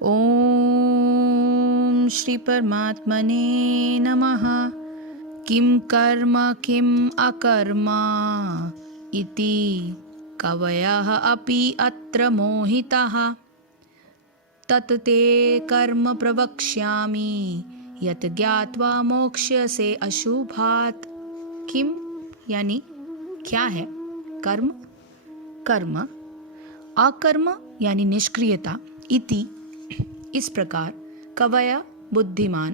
ओम श्री परमात्मने नमः। किम कर्म किम अकर्म इति कवयः अपि अत्र मोहिताः तत्ते कर्म प्रवक्ष्यामि यत् ज्ञात्वा मोक्ष्यसे अशुभात्। किम यानी क्या है कर्म, कर्म अकर्म यानी निष्क्रियता, इति इस प्रकार, कवय बुद्धिमान,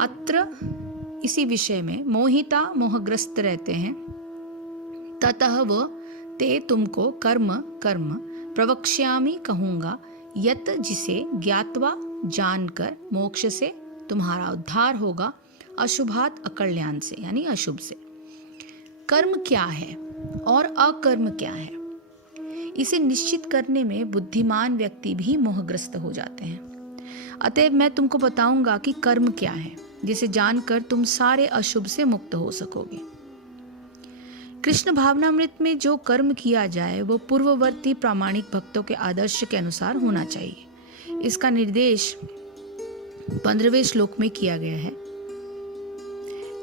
अत्र इसी विषय में, मोहिता मोहग्रस्त रहते हैं, ततः वह ते तुमको कर्म कर्म प्रवक्ष्यामि कहूँगा, यत जिसे ज्ञात्वा जानकर मोक्ष से तुम्हारा उद्धार होगा, अशुभात अकल्याण से यानी अशुभ से। कर्म क्या है और अकर्म क्या है, इसे निश्चित करने में बुद्धिमान व्यक्ति भी मोहग्रस्त हो जाते हैं। अतएव मैं तुमको बताऊंगा कि कर्म क्या है, जिसे जानकर तुम सारे अशुभ से मुक्त हो सकोगे। कृष्ण भावनामृत में जो कर्म किया जाए वो पूर्ववर्ती प्रामाणिक भक्तों के आदर्श के अनुसार होना चाहिए। इसका निर्देश 15वें श्लोक में किया गया है।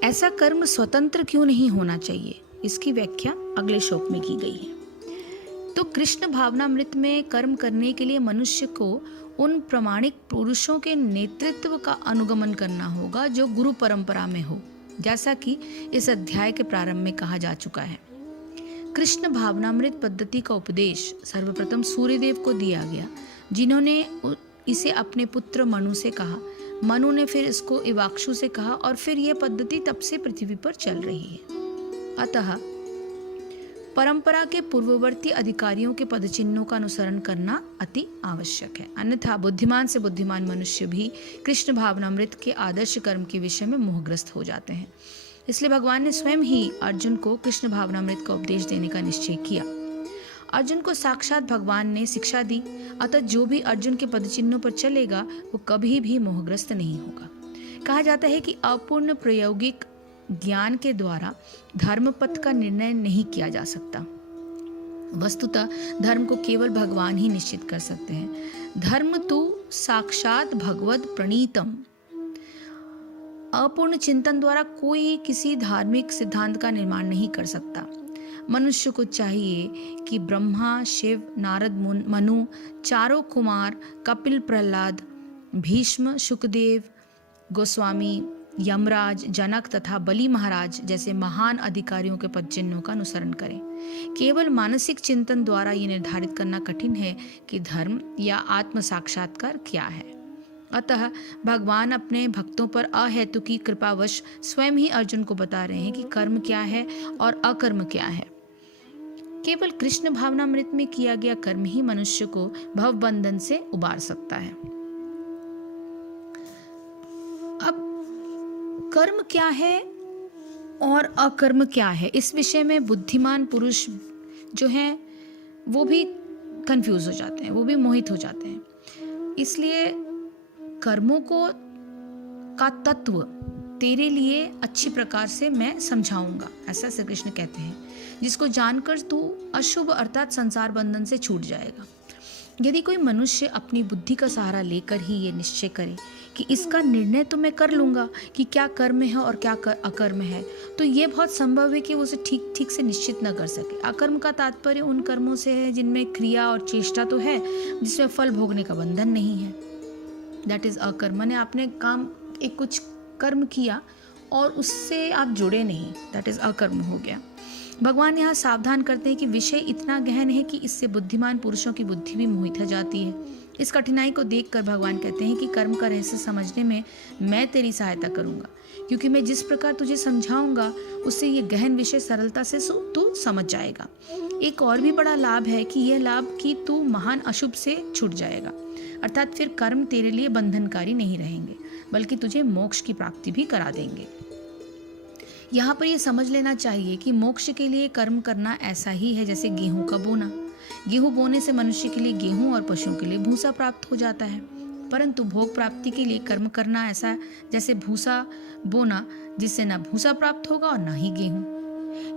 ऐसा कर्म स्वतंत्र क्यों नहीं होना चाहिए, इसकी व्याख्या अगले श्लोक में की गई है। तो कृष्ण भावनामृत में कर्म करने के लिए मनुष्य को उन प्रामाणिक पुरुषों के नेतृत्व का अनुगमन करना होगा जो गुरु परंपरा में हो, जैसा कि इस अध्याय के प्रारंभ में कहा जा चुका है। कृष्ण भावनामृत पद्धति का उपदेश सर्वप्रथम सूर्यदेव को दिया गया, जिन्होंने इसे अपने पुत्र मनु से कहा। मनु ने फिर इसको इवाक्षु से कहा और फिर यह पद्धति तब से पृथ्वी पर चल रही है। अतः परंपरा के पूर्ववर्ती अधिकारियों के पदचिन्हों का अनुसरण करना अति आवश्यक है, अन्यथा बुद्धिमान से बुद्धिमान मनुष्य भी कृष्ण भावनामृत के आदर्श कर्म के विषय में मोहग्रस्त हो जाते हैं। इसलिए भगवान ने स्वयं ही अर्जुन को कृष्ण भावनामृत का उपदेश देने का निश्चय किया। अर्जुन को साक्षात भगवान ने शिक्षा दी, अतः जो भी अर्जुन के पदचिन्हों पर चलेगा वो कभी भी मोहग्रस्त नहीं होगा। कहा जाता है कि अपूर्ण प्रायोगिक ज्ञान के द्वारा धर्म पथ का निर्णय नहीं किया जा सकता। वस्तुतः धर्म को केवल भगवान ही निश्चित कर सकते हैं। धर्म तो साक्षात भगवद प्रणीतम। अपूर्ण चिंतन द्वारा कोई किसी धार्मिक सिद्धांत का निर्माण नहीं कर सकता। मनुष्य को चाहिए कि ब्रह्मा, शिव, नारद, मनु, चारों कुमार, कपिल, प्रहलाद, भीष्म, शुकदेव गोस्वामी, यमराज, जनक तथा बलि महाराज जैसे महान अधिकारियों के पदचिन्हों का अनुसरण करें। केवल मानसिक चिंतन द्वारा ये निर्धारित करना कठिन है कि धर्म या आत्म साक्षात्कार क्या है। अतः भगवान अपने भक्तों पर अहेतुकी कृपावश स्वयं ही अर्जुन को बता रहे हैं कि कर्म क्या है और अकर्म क्या है। केवल कृष्ण भावनामृत में किया गया कर्म ही मनुष्य को भव बंधन से उबार सकता है। अब कर्म क्या है और अकर्म क्या है, इस विषय में बुद्धिमान पुरुष जो हैं वो भी कंफ्यूज हो जाते हैं, वो भी मोहित हो जाते हैं। इसलिए कर्मों का तत्व तेरे लिए अच्छी प्रकार से मैं समझाऊंगा, ऐसा श्री कृष्ण कहते हैं, जिसको जानकर तू अशुभ अर्थात संसार बंधन से छूट जाएगा। यदि कोई मनुष्य अपनी बुद्धि का सहारा लेकर ही ये निश्चय करे कि इसका निर्णय तो मैं कर लूँगा कि क्या कर्म है और क्या अकर्म है, तो ये बहुत संभव है कि वो उसे ठीक से निश्चित न कर सके। अकर्म का तात्पर्य उन कर्मों से है जिनमें क्रिया और चेष्टा तो है, जिसमें फल भोगने का बंधन नहीं है। दैट इज अकर्म। माने आपने एक कुछ कर्म किया और उससे आप जुड़े नहीं, दैट इज अकर्म हो गया। भगवान यहाँ सावधान करते हैं कि विषय इतना गहन है कि इससे बुद्धिमान पुरुषों की बुद्धि भी मोहित हो जाती है। इस कठिनाई को देखकर भगवान कहते हैं कि कर्म का रहस्य समझने में मैं तेरी सहायता करूंगा, क्योंकि मैं जिस प्रकार तुझे समझाऊंगा उससे ये गहन विषय सरलता से तू समझ जाएगा। एक और भी बड़ा लाभ है कि यह लाभ कि तू महान अशुभ से छूट जाएगा, अर्थात फिर कर्म तेरे लिए बंधनकारी नहीं रहेंगे, बल्कि तुझे मोक्ष की प्राप्ति भी करा देंगे। यहाँ पर यह समझ लेना चाहिए कि मोक्ष के लिए कर्म करना ऐसा ही है जैसे गेहूं का बोना। गेहूं बोने से मनुष्य के लिए गेहूं और पशुओं के लिए भूसा प्राप्त हो जाता है, परंतु भोग प्राप्ति के लिए कर्म करना ऐसा जैसे भूसा बोना, जिससे न भूसा प्राप्त होगा और न ही गेहूं।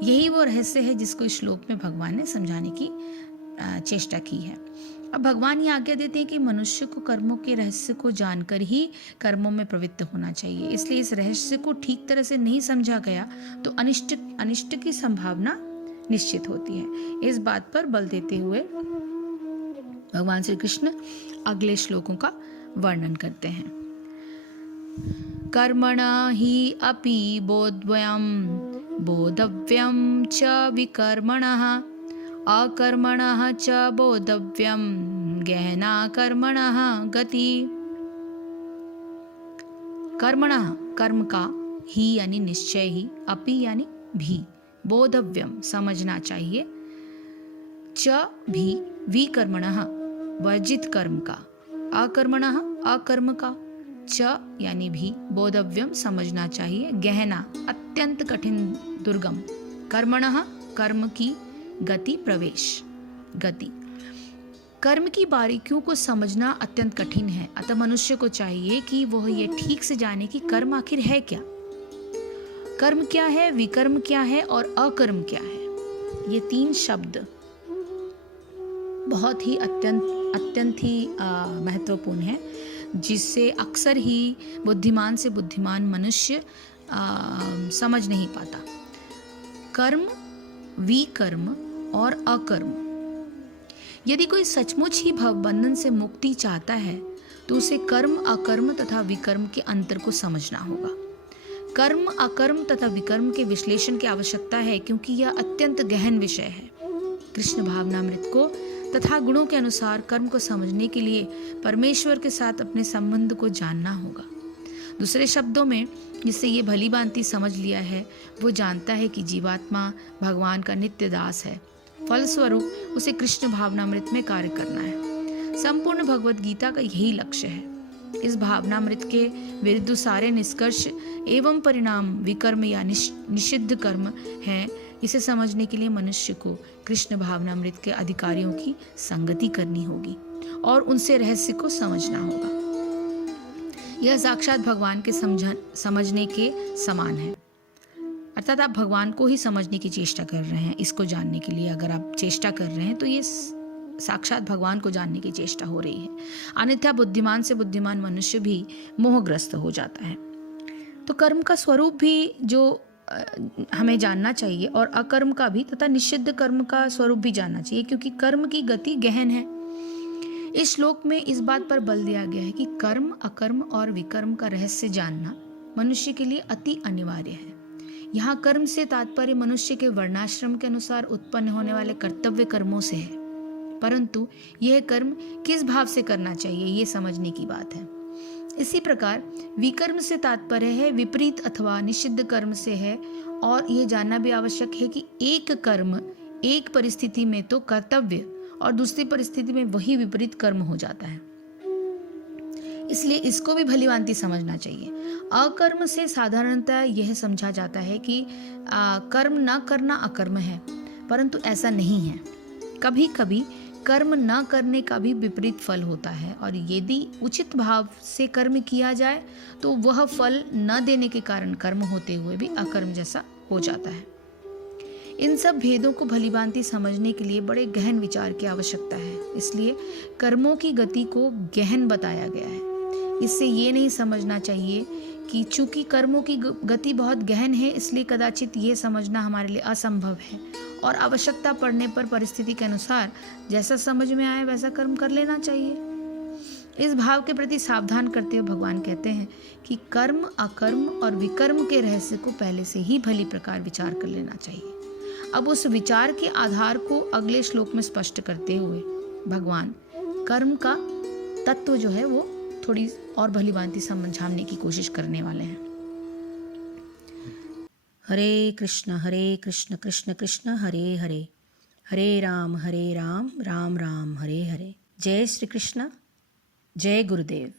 यही वो रहस्य है जिसको इस श्लोक में भगवान ने समझाने की चेष्टा की है। अब भगवान ये आज्ञा देते हैं कि मनुष्य को कर्मों के रहस्य को जानकर ही कर्मों में प्रवृत्त होना चाहिए। इसलिए इस रहस्य को ठीक तरह से नहीं समझा गया तो अनिष्ट की संभावना निश्चित होती है। इस बात पर बल देते हुए भगवान श्री कृष्ण अगले श्लोकों का वर्णन करते हैं। कर्मणा हि अपि बोधव्यं च विकर्मणः अकर्मणः च बोधव्यं गहना कर्मणः गति। कर्मणः कर्म का, ही यानी निश्चय ही, अपि यानी भी, बोधव्यम समझना चाहिए, च भी विकर्मणः वर्जित कर्म का, अकर्मणः अकर्म का, च यानी भी बोधव्यम समझना चाहिए, गहना अत्यंत कठिन दुर्गम, कर्मणः कर्म की, गति प्रवेश गति। कर्म की बारीकियों को समझना अत्यंत कठिन है, अतः मनुष्य को चाहिए कि वह यह ठीक से जाने कि कर्म आखिर है क्या, कर्म क्या है, विकर्म क्या है और अकर्म क्या है। ये तीन शब्द बहुत ही अत्यंत ही महत्वपूर्ण है, जिससे अक्सर ही बुद्धिमान से बुद्धिमान मनुष्य समझ नहीं पाता। कर्म, विकर्म और अकर्म। यदि कोई सचमुच ही भव बंधन से मुक्ति चाहता है तो उसे कर्म, अकर्म तथा विकर्म के अंतर को समझना होगा। कर्म, अकर्म तथा विकर्म के विश्लेषण की आवश्यकता है, क्योंकि यह अत्यंत गहन विषय है। कृष्ण भावनामृत को तथा गुणों के अनुसार कर्म को समझने के लिए परमेश्वर के साथ अपने संबंध को जानना होगा। दूसरे शब्दों में, जिससे ये भली भांति समझ लिया है, वो जानता है कि जीवात्मा भगवान का नित्य दास है, फलस्वरूप उसे कृष्ण भावनामृत में कार्य करना है। संपूर्ण भगवत गीता का यही लक्ष्य है। इस भावनामृत के विरुद्ध सारे निष्कर्ष एवं परिणाम विकर्म या निषिद्ध कर्म हैं। इसे समझने के लिए मनुष्य को कृष्ण भावनामृत के अधिकारियों की संगति करनी होगी और उनसे रहस्य को समझना होगा। यह साक्षात भगवान के समझने के समान है, अर्थात आप भगवान को ही समझने की चेष्टा कर रहे हैं। इसको जानने के लिए अगर आप चेष्टा कर रहे हैं तो ये साक्षात भगवान को जानने की चेष्टा हो रही है। अन्यथा बुद्धिमान से बुद्धिमान मनुष्य भी मोहग्रस्त हो जाता है। तो कर्म का स्वरूप भी जो हमें जानना चाहिए और अकर्म का भी, तथा निषिद्ध कर्म का स्वरूप भी जानना चाहिए, क्योंकि कर्म की गति गहन है। इस श्लोक में इस बात पर बल दिया गया है कि कर्म, अकर्म और विकर्म का रहस्य जानना मनुष्य के लिए अति अनिवार्य है। यहाँ कर्म से तात्पर्य मनुष्य के वर्णाश्रम के अनुसार उत्पन्न होने वाले कर्तव्य कर्मों से है, परंतु यह कर्म किस भाव से करना चाहिए ये समझने की बात है। इसी प्रकार विकर्म से तात्पर्य है विपरीत अथवा निषिद्ध कर्म से है, और यह जानना भी आवश्यक है कि एक कर्म एक परिस्थिति में तो कर्तव्य और दूसरी परिस्थिति में वही विपरीत कर्म हो जाता है। इसलिए इसको भी भलीभांति समझना चाहिए। अकर्म से साधारणतः यह समझा जाता है कि कर्म न करना अकर्म है, परंतु ऐसा नहीं है। कभी कभी कर्म न करने का भी विपरीत फल होता है, और यदि उचित भाव से कर्म किया जाए तो वह फल न देने के कारण कर्म होते हुए भी अकर्म जैसा हो जाता है। इन सब भेदों को भलीभांति समझने के लिए बड़े गहन विचार की आवश्यकता है। इसलिए कर्मों की गति को गहन बताया गया है। इससे ये नहीं समझना चाहिए कि चूंकि कर्मों की गति बहुत गहन है इसलिए कदाचित ये समझना हमारे लिए असंभव है, और आवश्यकता पड़ने पर परिस्थिति के अनुसार जैसा समझ में आए वैसा कर्म कर लेना चाहिए। इस भाव के प्रति सावधान करते हुए भगवान कहते हैं कि कर्म, अकर्म और विकर्म के रहस्य को पहले से ही भली प्रकार विचार कर लेना चाहिए। अब उस विचार के आधार को अगले श्लोक में स्पष्ट करते हुए भगवान कर्म का तत्व जो है वो थोड़ी और भलीभांति समझाने की कोशिश करने वाले हैं। हरे कृष्ण कृष्ण कृष्ण हरे हरे, हरे राम राम राम हरे हरे। जय श्री कृष्ण, जय गुरुदेव।